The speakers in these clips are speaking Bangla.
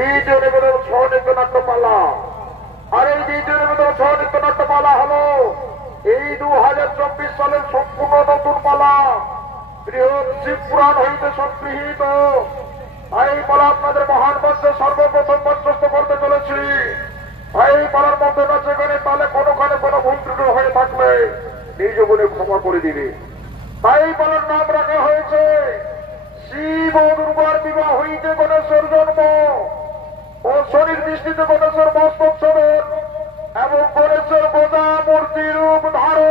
দ্বিতীয় নিবেদন ছৌনৃত্য নাট্যপালা। আর এই দ্বিতীয় নিবেদন ছৌনৃত্য নাট্যপালা হলো এই 2024 সালের সম্পূর্ণ নতুন পালা, বৃহৎ শিবপুরাণ হইতে সংগৃহীত। এই পালা আপনাদের মহান মঞ্চে সর্বপ্রথম মঞ্চস্থ করতে চলেছি। এই পালার মধ্যে না যেখানে তাহলে কোনোখানে কোনো ভুল ত্রুটি হয়ে থাকলে নিজ বলে ক্ষমা করে দিবে। তাই পালার নাম রাখা হয়েছে শিব ও দুর্গার বিবাহ হইতে গণেশের জন্ম ও শনির দৃষ্টিতে গণেশের মস্তোৎসবের এবং গণেশের বোঝা মূর্তি রূপ ধারণ।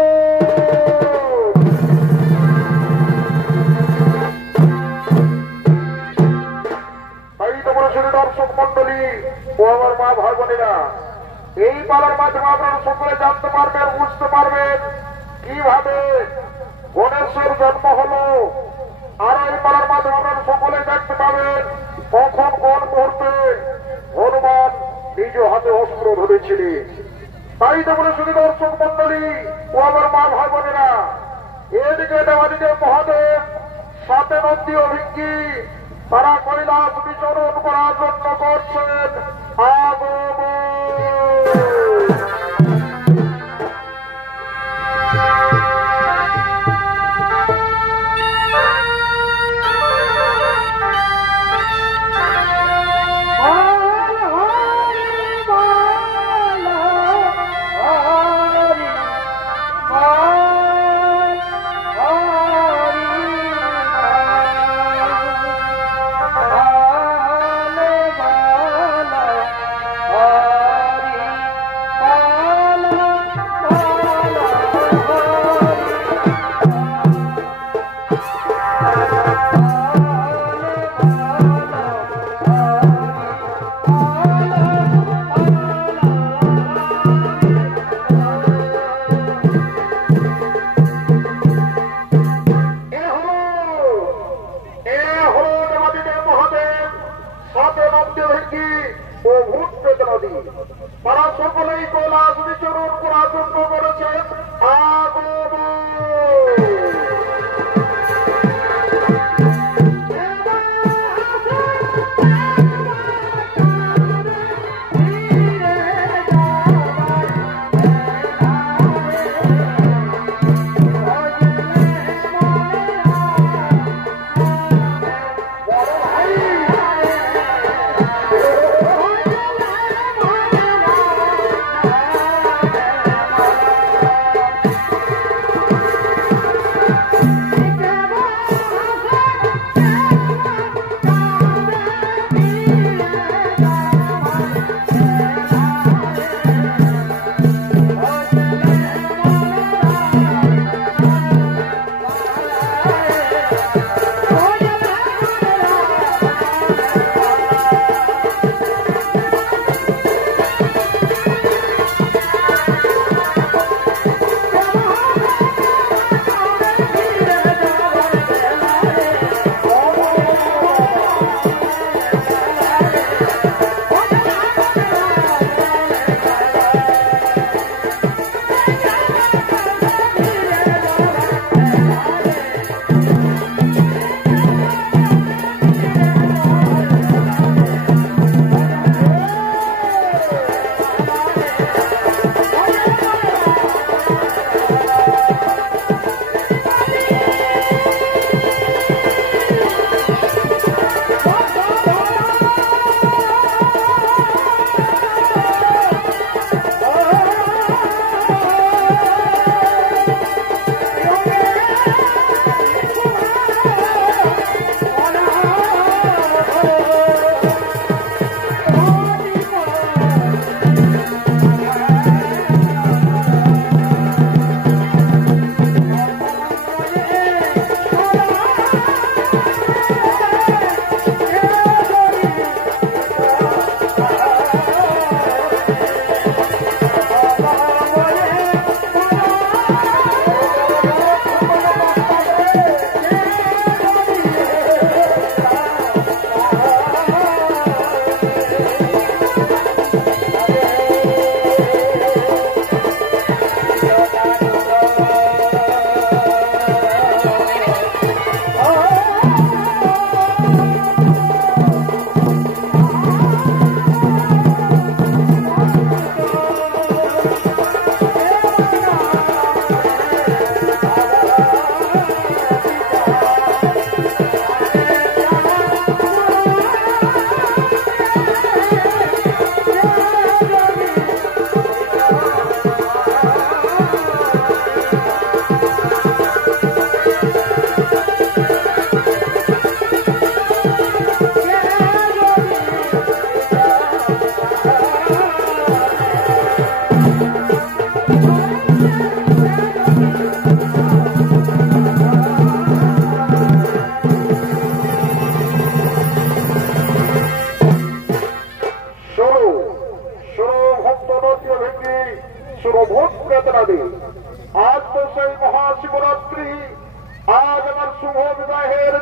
তাই তো বলেছিল দর্শক মন্ডলী ও আমার মা ভাই বোনেরা, এই পালার মাধ্যমে আপনারা সকলে জানতে পারবেন, বুঝতে পারবেন কিভাবে গণেশের জন্ম হলো। আর এই পালার মাধ্যমে আপনারা সকলে দেখতে পাবেন কখন কোন মুহূর্তে হনুমান নিজ হাতে অস্ত্র ধরেছিলেন। তাই তো বলে শুধু দর্শক মন্ডলী ও আমার মা ভাই বোনেরা, এদিকে দেবাদিদেব মহাদেব সাথে নন্দী অভিজ্ঞী তারা কৈলাস বিচরণ করার জন্য করছেন আগমন।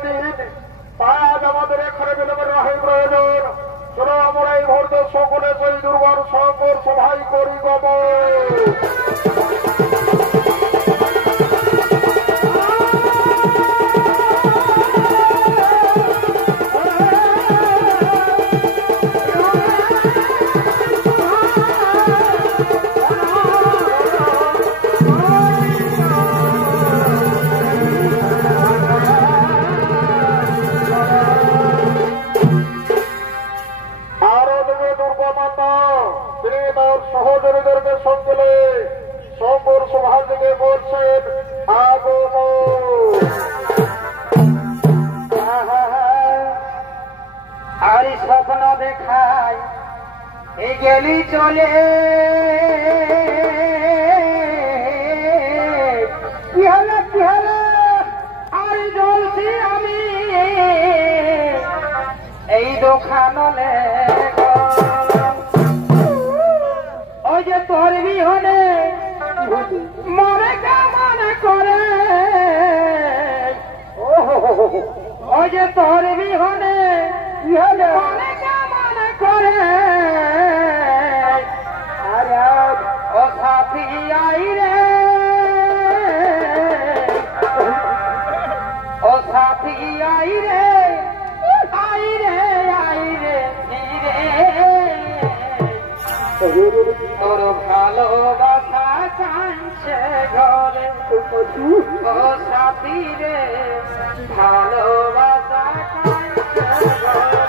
দিন, তাই আজ আমাদের এখানে বিলম্বের রাহে প্রয়োজন। চলো আমরা এই মুহূর্তে সকলে সেই দুর্বার শঙ্কর সভাই করি গমন। সহযোগীদেরকে সঙ্গে শঙ্কর সভা থেকে বলছেন আর স্বপ্ন দেখায় এই গেলি চলে কি হলো আর জ্বলছি আমি এই দোকানলে ওই যে তোর বিহনে মরে কেমন করে ওই যে তোর বিহনে মরে কেমন করে আরে ও সাথী আই রে ও সাথী আই রে আই রে আই রে তোর ভালোবাসা কাঁদছে ঘরে ও সাথী রে ভালোবাসা কাঁদছে ঘরে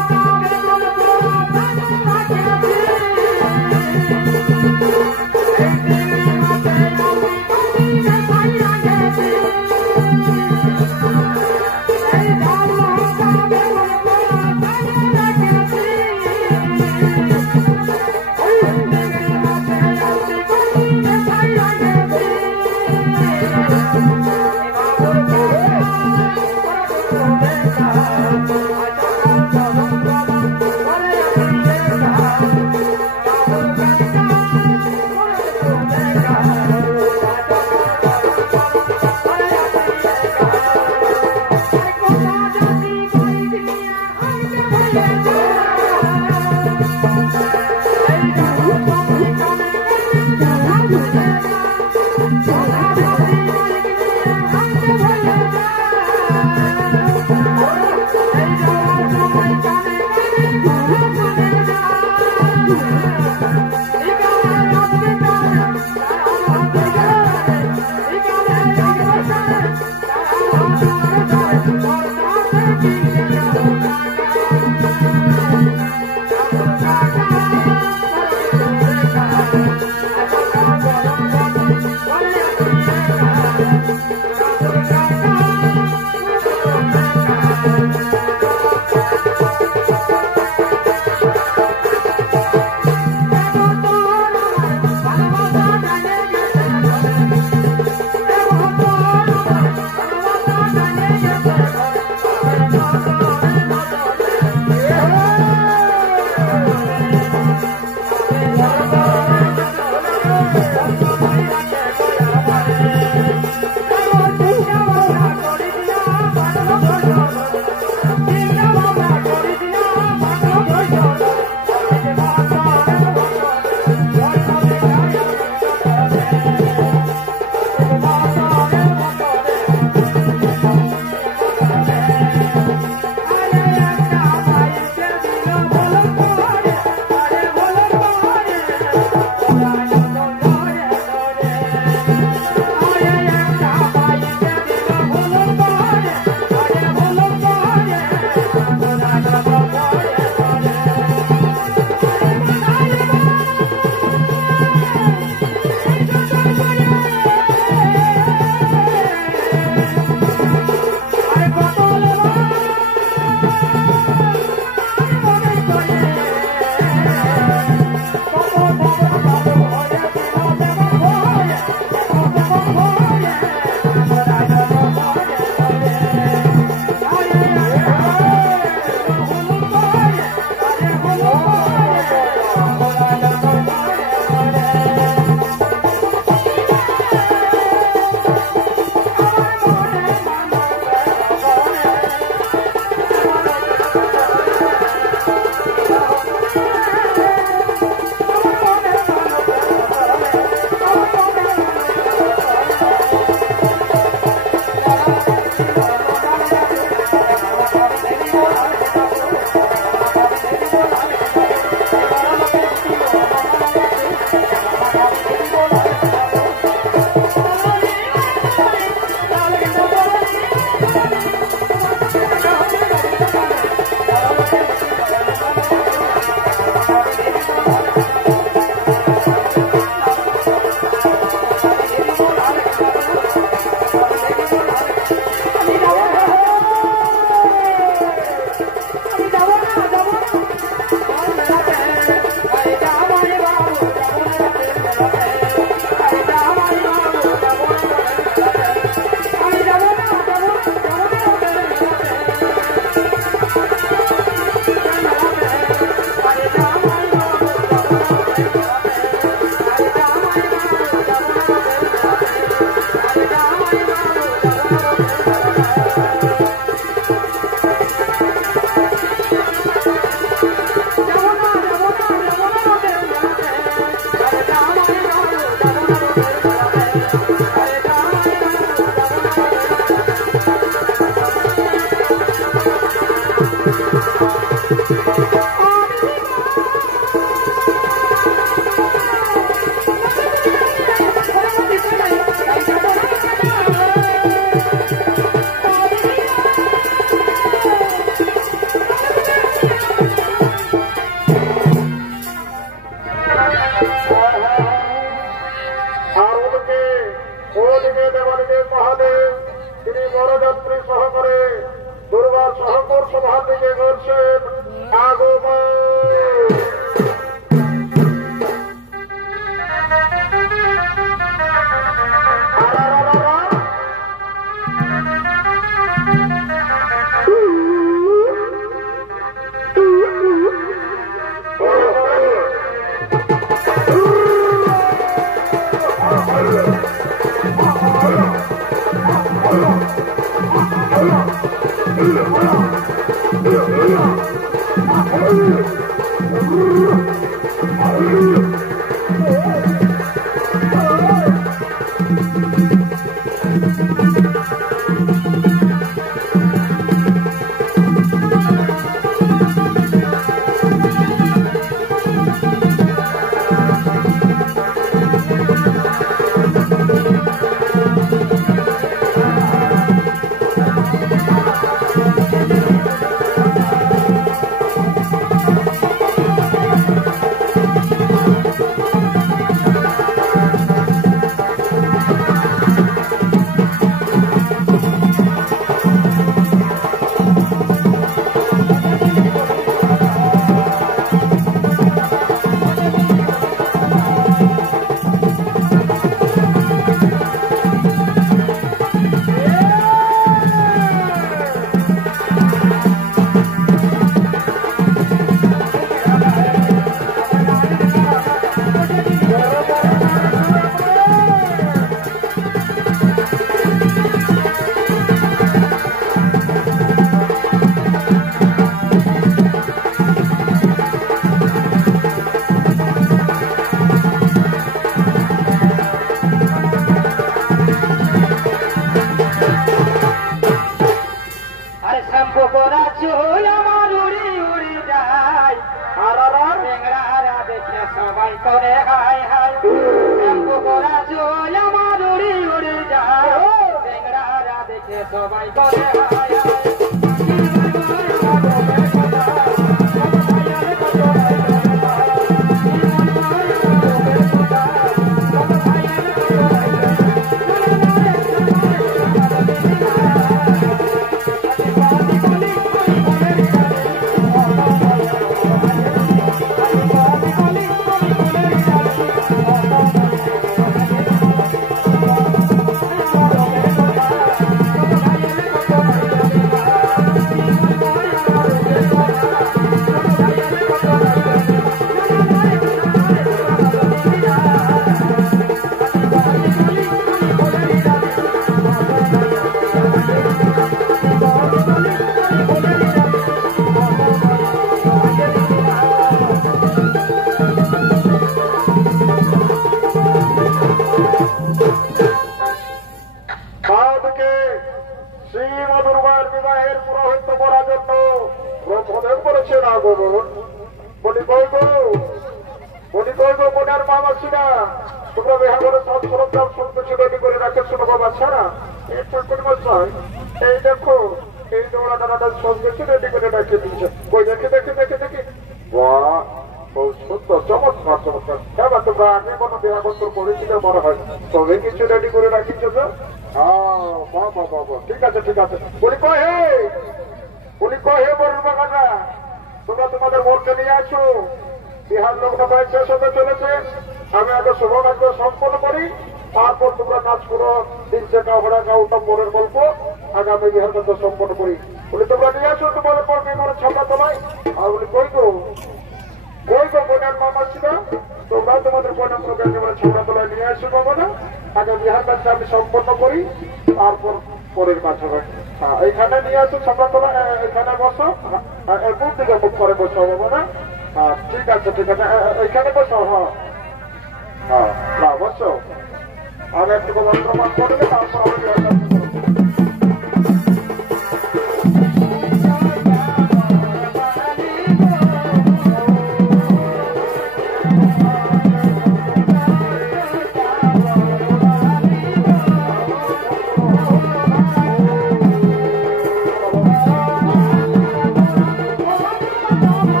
Bye.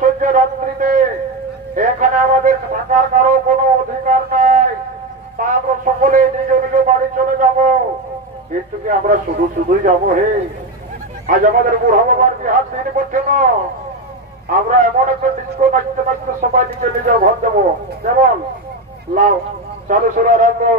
সূর্যের রাত্রিতে এখানে আমাদের থাকার কারো কোনো অধিকার নাই। তা আমরা সকলে নিজ নিজ বাড়ি চলে যাব। কিন্তু কি আমরা শুধু শুধুই যাবো? হে, আজ আমাদের বুড়া বাবার বিহার দিন পড়ছে না। আমরা এমন একটা ডিস্কো নাচতে নাচতে সবাই নিজে নিজের ঘর যাবো। যেমন লাও চালু শুরু রাখবো।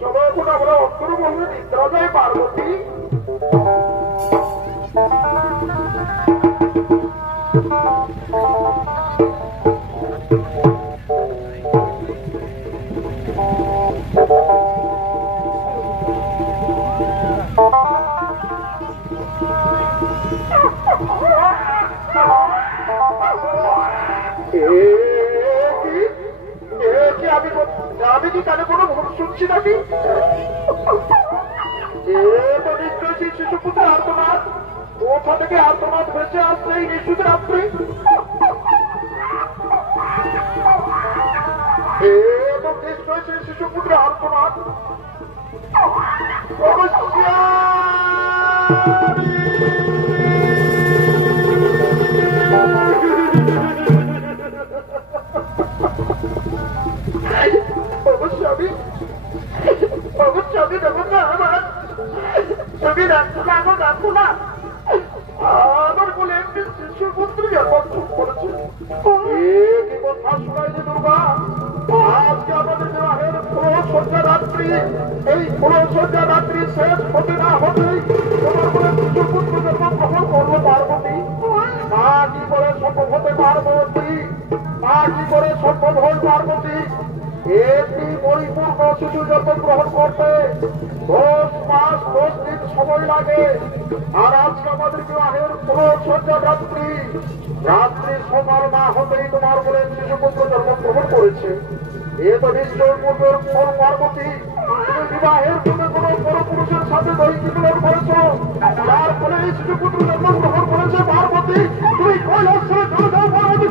চলো এখন আমরা অন্তর্মহলে নিদ্রা যাই পার্বতী। আমি কি কানে কোনো ভুল শুনছি নাকি? নিশ্চয়ই শিশুপুত্র আর্তনাদ, কোথা থেকে আর্তনাদ ভেসে আসছে এই নিশুদ রাত্রি? নিশ্চয়ই শিশুপুত্র আর্তনাদ। অবশ্যই দেখুন না আমার তুমি রাখছো না, আমার রাখো না। আমার বলে একটি শিশুর পুত্র জন্মগ্রহণ করেছে। কি কথা শোনাইছে দুর্গা? আজকে আমাদের বিবাহের ষোলশয্যা রাত্রি, এই ষোলশয্যা রাত্রি শেষ হতে না হতেই তোমার বলে শিশু পুত্র জন্মগ্রহণ করলো পার্বতী। মা কি করে সম্ভব হতে পার্বতী? মা কি করে সম্ভব হয় পার্বতী? একটি পরিপূর্ণ শিশু জন্মগ্রহণ করতে 10 মাস 10 দিন সময় লাগে। আর আজকে আমাদের বিবাহের ষোলশয্যা রাত্রি, রাত্রি সকাল না হতেই তোমার বলে শিশুপুত্র জন্মগ্রহণ করেছে। এ তো নিশ্চয় পূর্বের ফল পার্বতী। তুমি বিবাহের পূর্বে কোনো বড় পুরুষের সাথে দৈহিক মিলন করেছ, যার ফলে এই শিশুপুত্র জন্মগ্রহণ করেছে পার্বতী। তুমি কৈলাসে চলে যাও পার্বতী।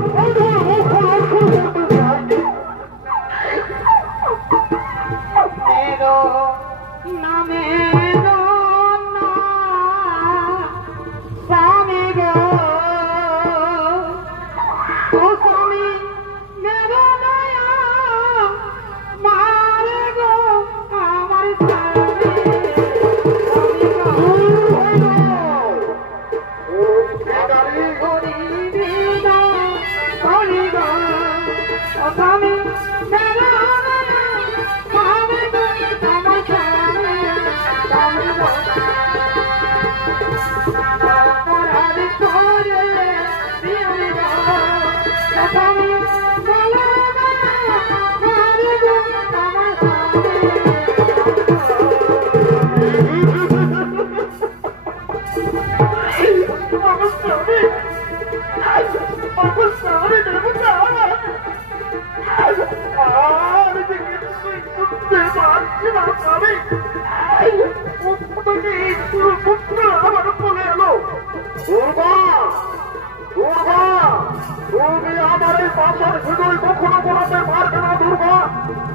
তুমি আমার এই পাশার হৃদয় কখনো বলাতে পারবে না দুর্গা।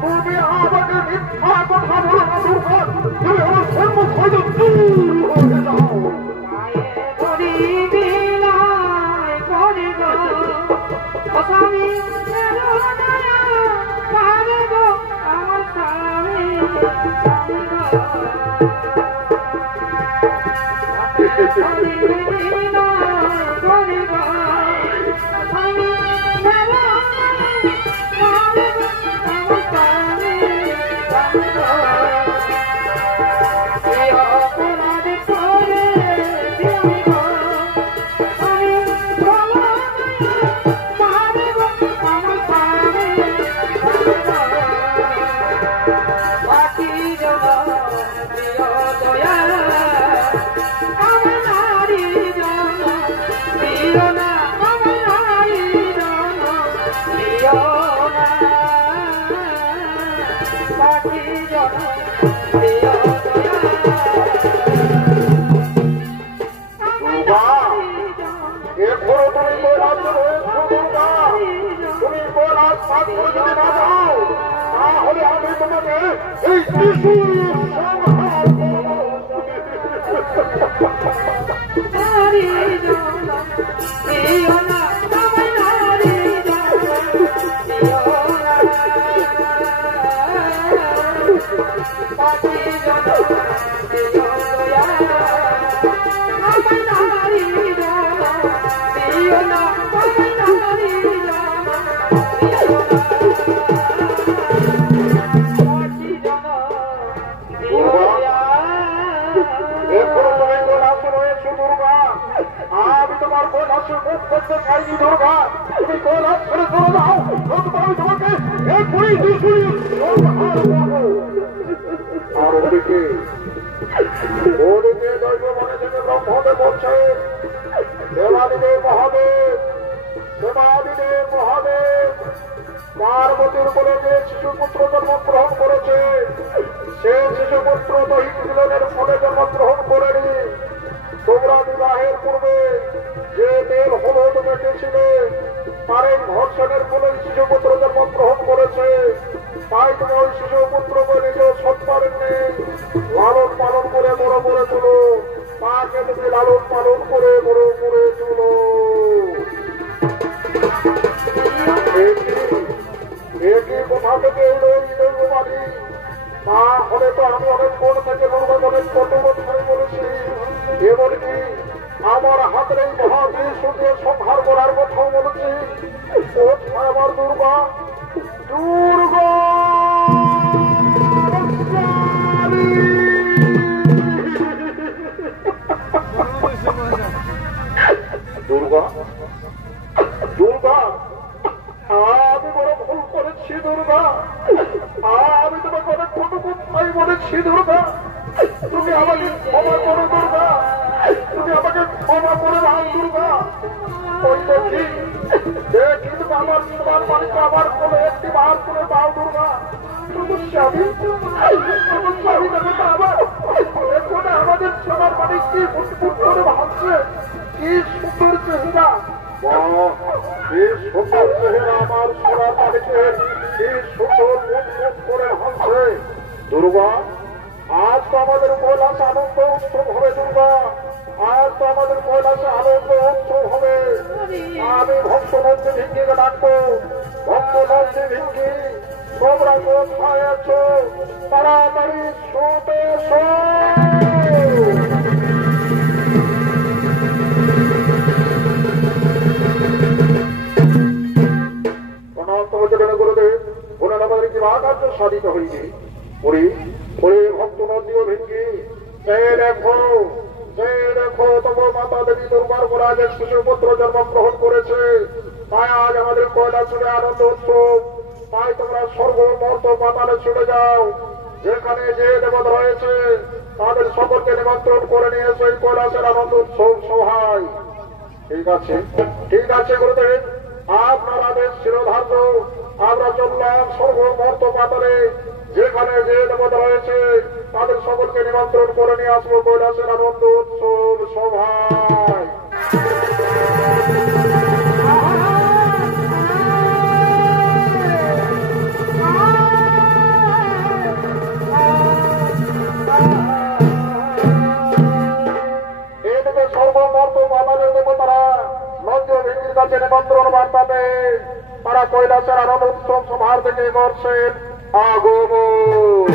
তুমি আমাকে মিথ্যা কথা বলো না দুর্গা। তুমি আমার সম্মুখ হয়ে যাও। এরপরে তুমি কৈলাসে রয়েছো দুর্গা, আমি তোমার কৈলাসে মুখ করতে চাইনি দুর্গা, তুমি কৈলাস ছেড়ে চলে যাও, আমি তোমাকে এরপরেই আর ওদিকে দৈব মনে থেকে ব্রহ্মদেব বলছে, দেবাদিদেব মহাদেব, দেবাদিদেব মহাদেব পার্বতীর বলে যে শিশুপুত্র জন্মগ্রহণ করেছে, সে শিশুপুত্র দৈহিক মিলনের ফলে জন্মগ্রহণ করেনি। তোমরা বিবাহের পূর্বে যে তেল হলুদ মেটেছিলে তার এই ধর্ষণের ফলে শিশুপুত্র জন্মগ্রহণ করেছে। তাই তুমি ওই শিশুপুত্রকে নিজেও সৎকারের নেই, লালন পালন করে বড় করে তুলো, তাকে তুমি লালন পালন করে বড় করে তুলো। একই কোথা থেকে এলো এই দৈববাণী? তাহলে তো আমি অনেক কোণ থেকে অনেক কত কথাই বলেছি, এমনকি আমার হাতের এই মহাবিশ্বকে সংহার করার কথাও বলেছি। কোথায় আমার দুর্গা? দুর্গা দুর্গা দুর্গা আমি বড় ভুল করেছি দুর্গা, আমি তোমাকে অনেক ছোট কথাই বলেছি দুর্গা, তুমি আমাকে ক্ষমা করো দুর্গা, তুমি আমাকে ক্ষমা করে দাও দুর্গা। ওই দেখি দেখি তুমি আমার সোনার মালিক আমার কোলে একটি বার করে দাও দুর্গা। স্বামী দেখো তো আমার এখন আমাদের সোনার মালিক কি ফুটফুট করে ভাবছে, কি সুন্দর চেহারা, কি সুন্দর চেহারা আমার সোনার মালিকের, কি সুন্দর মুখ মুখ করে ভাবছে। দুর্গা আজ তো আমাদের কৈলাসে আনন্দ উৎসব হবে দুর্গা, আজ তো আমাদের কৈলাসে আনন্দ উৎসব হবে। আমি ভক্তনন্দী ভিঙ্গিকে ডাকবো, ভক্তনন্দী ভিঙ্গি তোমরা কোথায় আছো? তাড়াতাড়ি শুতে এসো। গুরুদেব ওনার আমাদের কি কার্য সাধিত হইনি ভক্ত নদীও ভেঙ্গি দেখো তোমার মাতা দেবী দুর্গার গোরাজের শিশুপুত্র জন্মগ্রহণ করেছে, তাই আজ আমাদের কৈলাসে আনন্দ উৎসব। তাই তোমরা স্বর্গ মর্ত পাতালে ছুটে যাও, যেখানে যে দেবতা রয়েছে তাদের সকলকে নিমন্ত্রণ করে নিয়ে এসে কৈলাসের আনন্দ উৎসব সভায়। ঠিক আছে গুরুদেব, আপনারা বেশ শিরোধার্য। আমরা চললাম স্বর্গ মর্ত পাতালে, যেখানে যে দেবতা রয়েছে তাদের সকলকে নিমন্ত্রণ করে নিয়ে আসবো কৈলাসের আনন্দ উৎসব সভায়। এদিকে সর্বমর্ত পাতালের দেবতারা নন্দীর কাছে নিমন্ত্রণ বার্তাতে তারা কৈলাসের আনন্দ উৎসব সভার থেকে করছেন আগমন।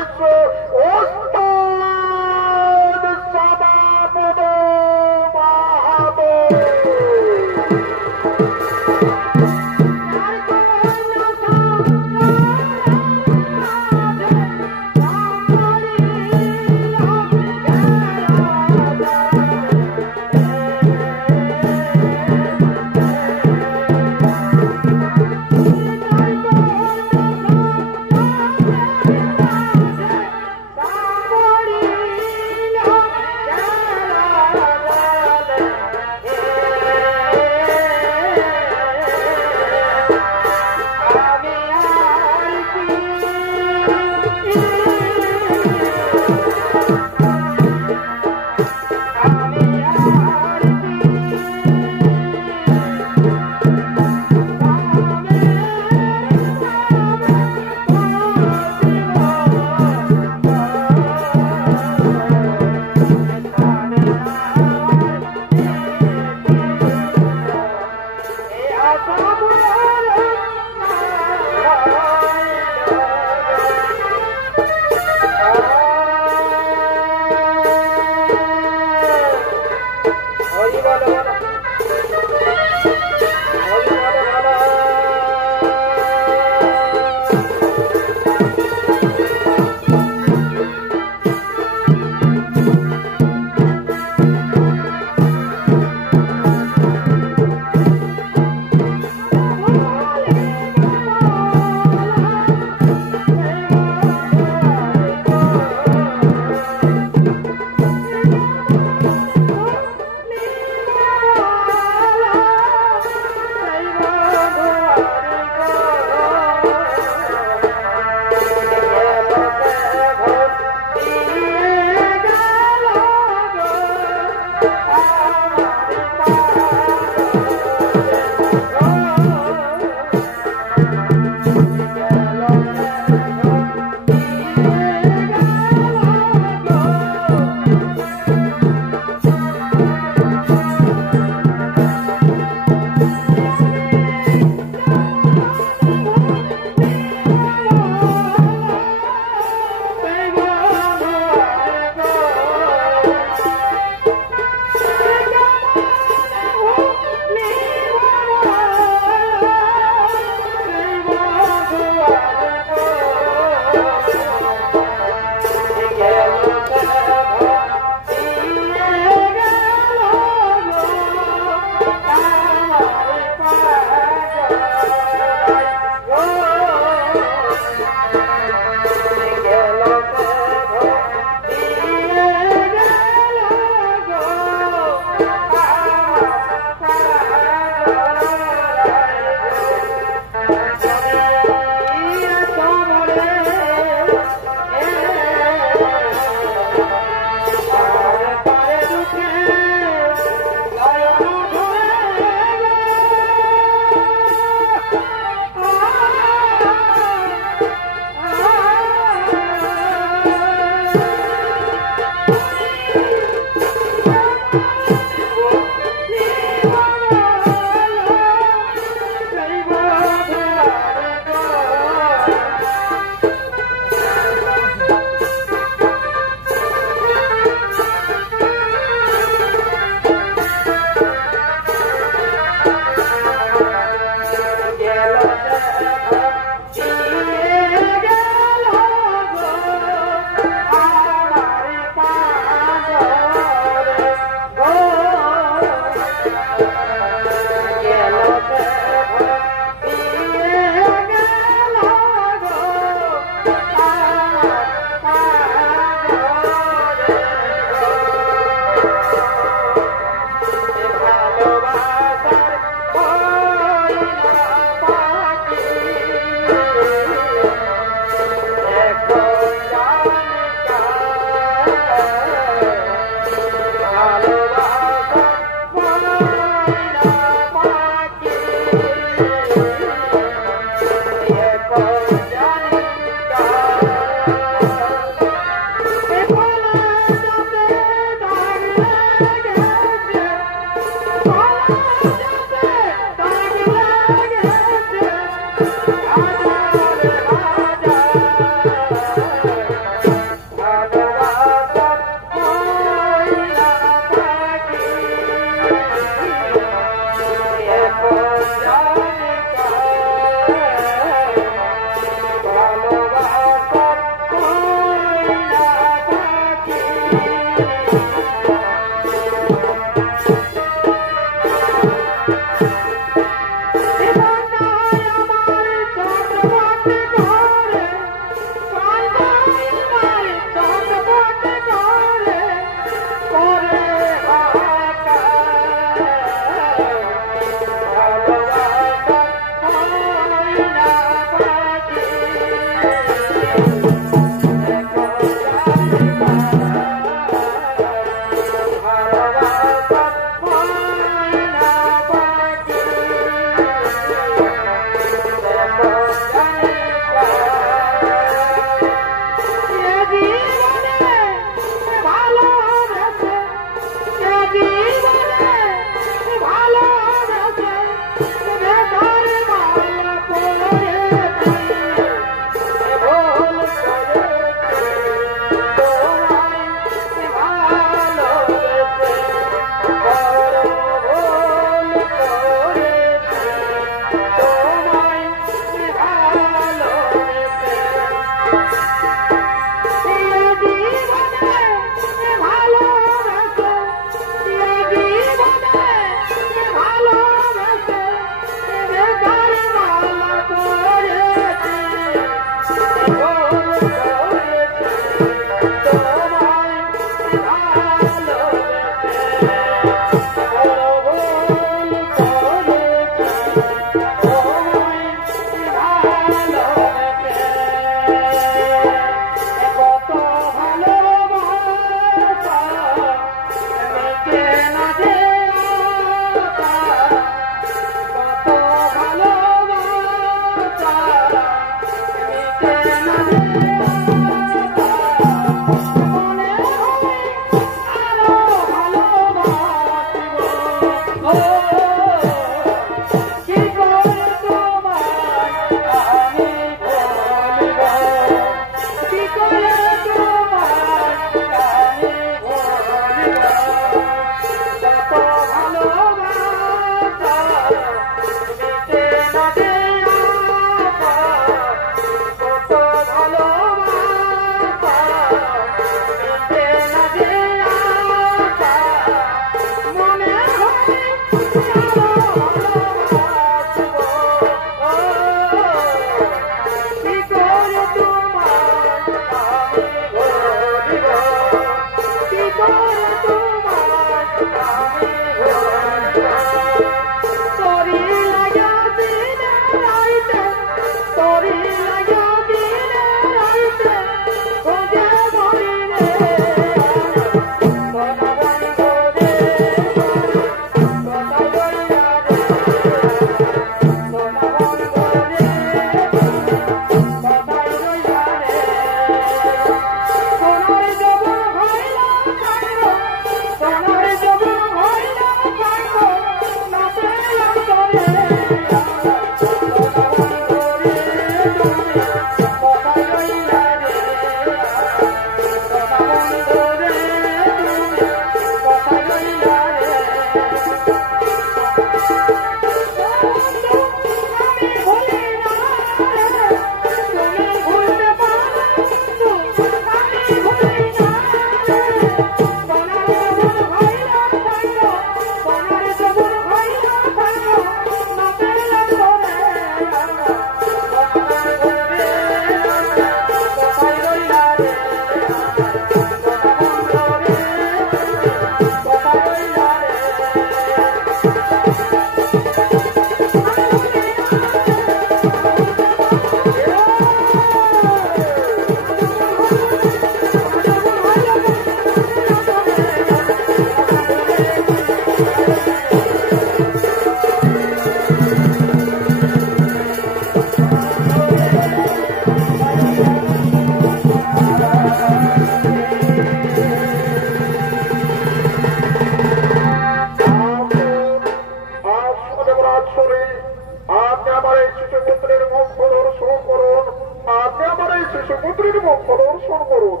শিশুপুত্রীর মুখ প্রদর্শন করুন।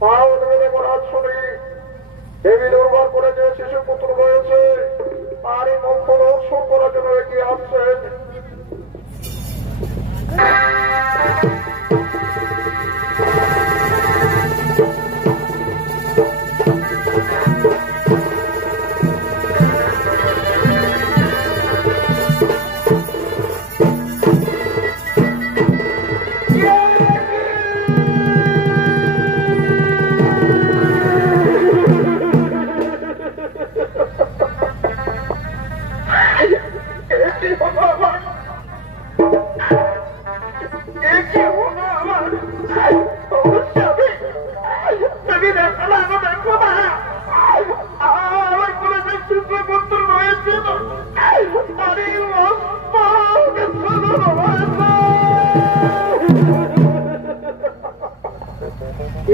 তাহলে বরাত শুনে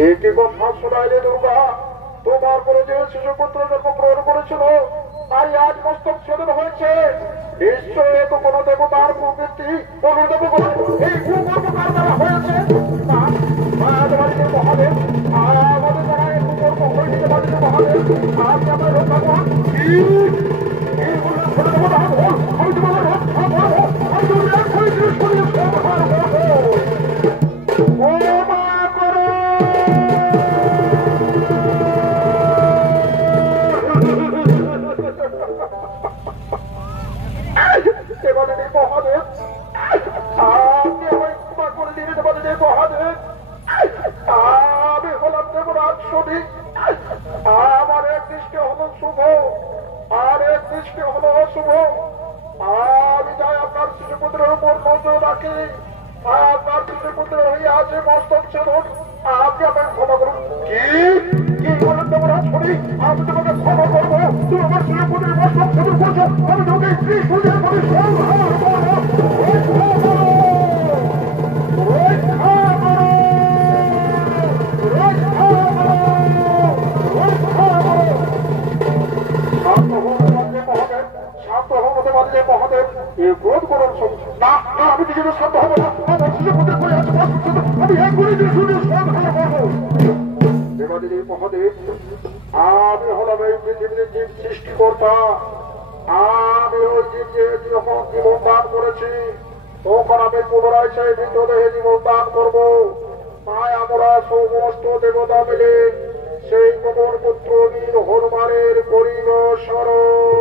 একই কথা শোনাইলে দুর্গা, তোমার পরে যে শিশুপুত্র জন্মগ্রহণ করেছিল তাই আজ মস্তক ছেদন হয়েছে। নিশ্চয় এত কোন দেবতার প্রবৃত্তি কোন দেবতা এই কুকর্মকার দ্বারা হয়েছে। মহাদেব আমাদের দ্বারা এই কুকর্ম হয়েছে মহাদেব, আপনি আমার রক্ষা করুন। আমি হলাম দেবরাজ ছবি, আমার এক দৃষ্টি হলো শুভ আর এক দৃষ্টি হলো অশুভ। আমি যাই আপনার শিশুপুত্রের উপর নজর রাখি, আপনার শিশুপুত্র হয়ে আছে মস্তক ছেদন, আপনি আমাকে ক্ষমা করুন। কি বলেন দেবরাজ ছবি, আমি তোমাকে ক্ষমা করবো? তুমি আমার শিশুপুত্রের মস্তক ছেদন করছো, আমি তোমাকে স্ত্রী সূর্যের প্রতি আমি নিজেদের শান্ত হবো না, আমার শিশুপুত্রের করে আছে আমি এক করে দিয়ে শুনে সব ভালো করবো। দেবাদেবী মহাদেব, আমি হলাম এই পৃথিবীর জীব সৃষ্টিকর্তা। আমি ওই জীবকে যখন জীবন দান করেছি তখন আমি পুনরায় সেই মৃতদেহে জীবন দান করবো। তাই আমরা সমস্ত দেবতা মিলে সেই পবন পুত্র বীর হনুমানের করিব স্মরণ।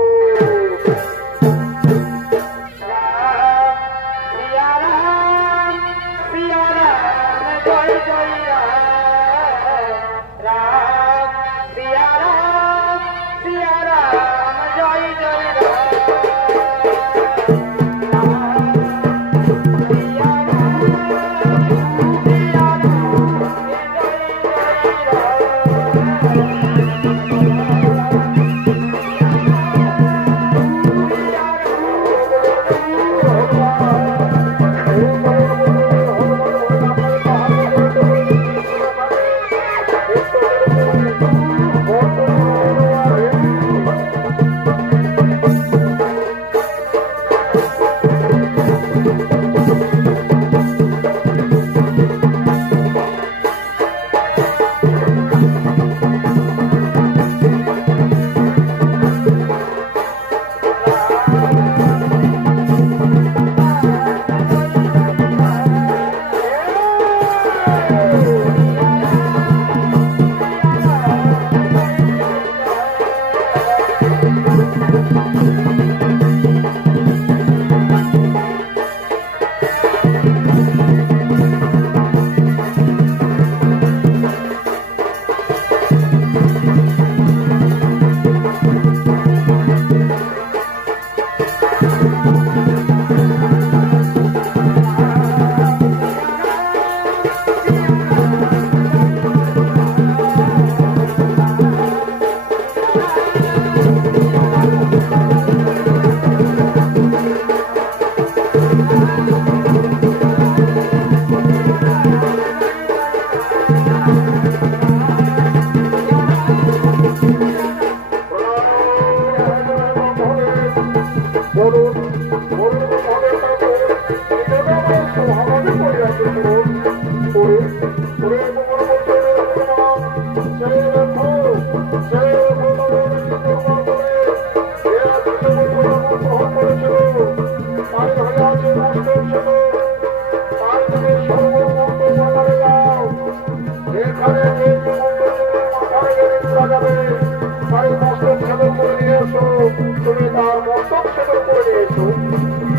তুমি তার মস্তক সেবন করে নিয়েছো।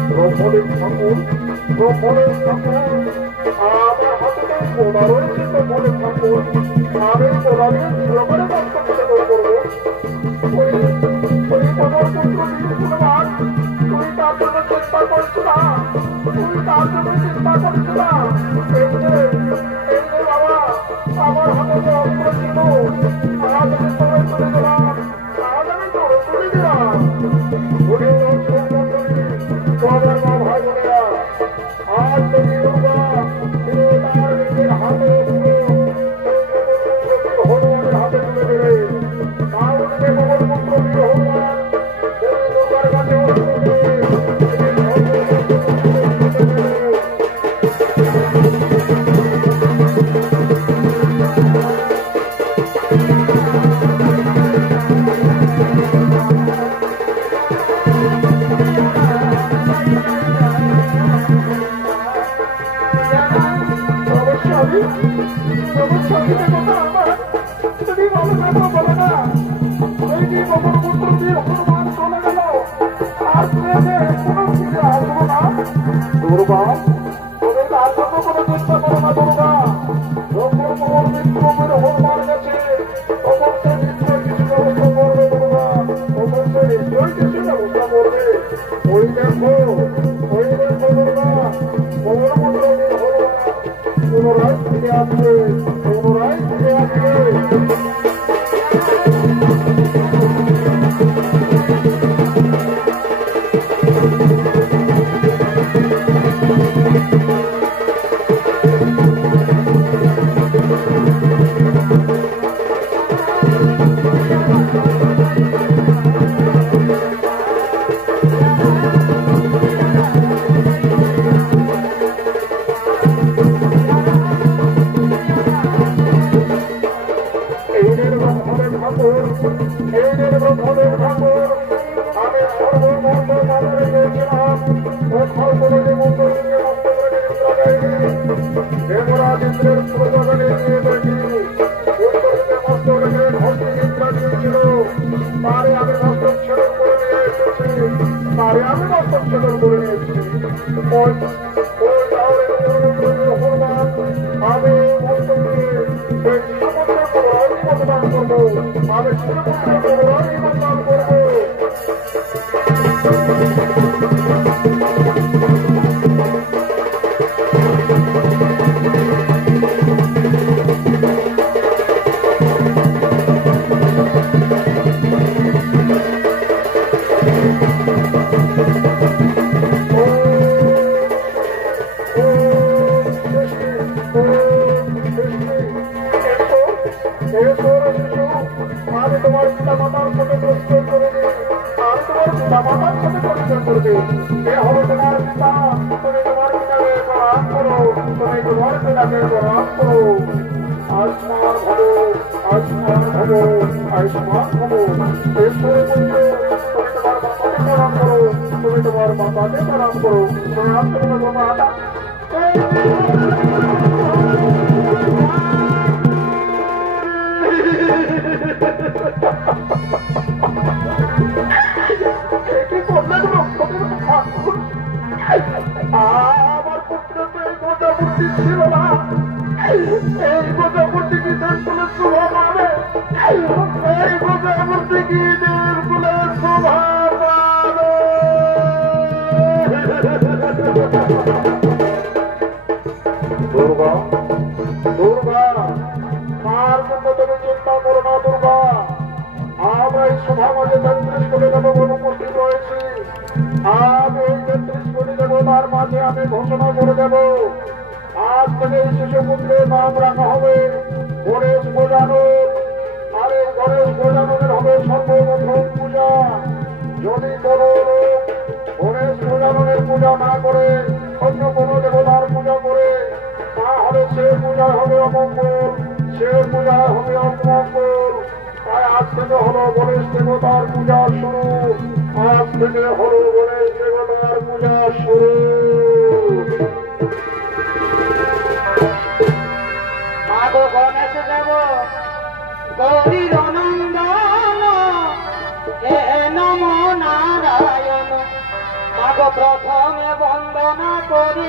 ব্রহ্মদেব ঠাকুর, ব্রহ্মদেব ঠাকুর, আমার হাতে গোড়া রয়েছে। ব্রহ্মদেব ঠাকুর, আমি গোড়া দিয়ে জীবনে মস্তক সেবন করবো। তুমি তোমার পুত্র হনুমান, তুমি তার জন্য চেষ্টা করছো না, তুমি তার জন্য চিন্তা করছো না। এই যে বাবা, আমার হাতে যে অস্ত্র ছিল আজ আমি তোমায় তুলে দিলাম, আজ আমি তোরে তুলে দিলাম। তোমাদের মা ভাই বোনেরা, আজ দেবী দুর্গা তার নিজের হাতে প্রথমে বন্দনা করি